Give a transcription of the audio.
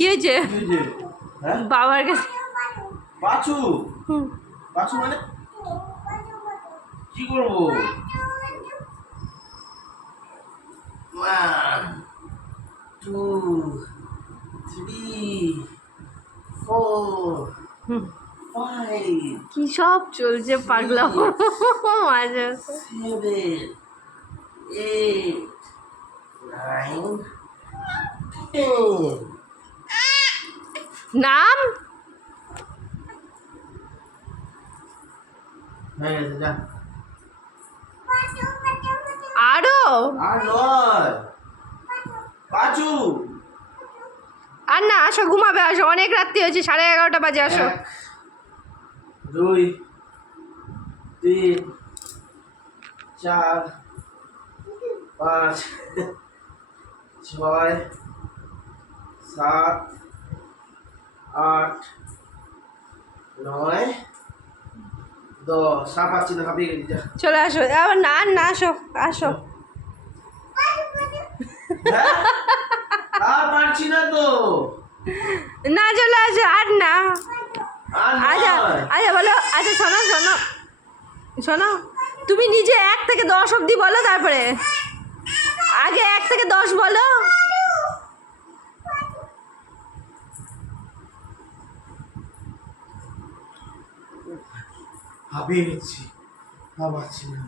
কি হয়েছে? হ্যাঁ বাবার কাছে পাঁচু পাঁচু মানে কি করবো? 1 2 3 4 5 কি সব চলছে পাগলা মাঝে 7 8 9 10 নাম হয়ে গেছে যা আরো আর নয় পাঁচু আর না, আসো ঘুমাবে, আসো, অনেক রাত্রি হয়েছে, 11:30 বাজে, আসো। 1 2 3 4 5 6 7 8 9 10 সাপ আসছি না, হাঁপিয়ে গেছি যা। চলে আসো আবার, না না, আসো আসো। হ্যাঁ? আর পারছি না তো। না, চলে আসো, আর না। আর আচ্ছা নয়। আচ্ছা বলো, আচ্ছা শোনো শোনো শোনো, তুমি নিজে 1 থেকে 10 অবধি বলো, তারপরে আগে 1 থেকে 10 বলো। হাঁপিয়ে গেছি, আর পারছি না।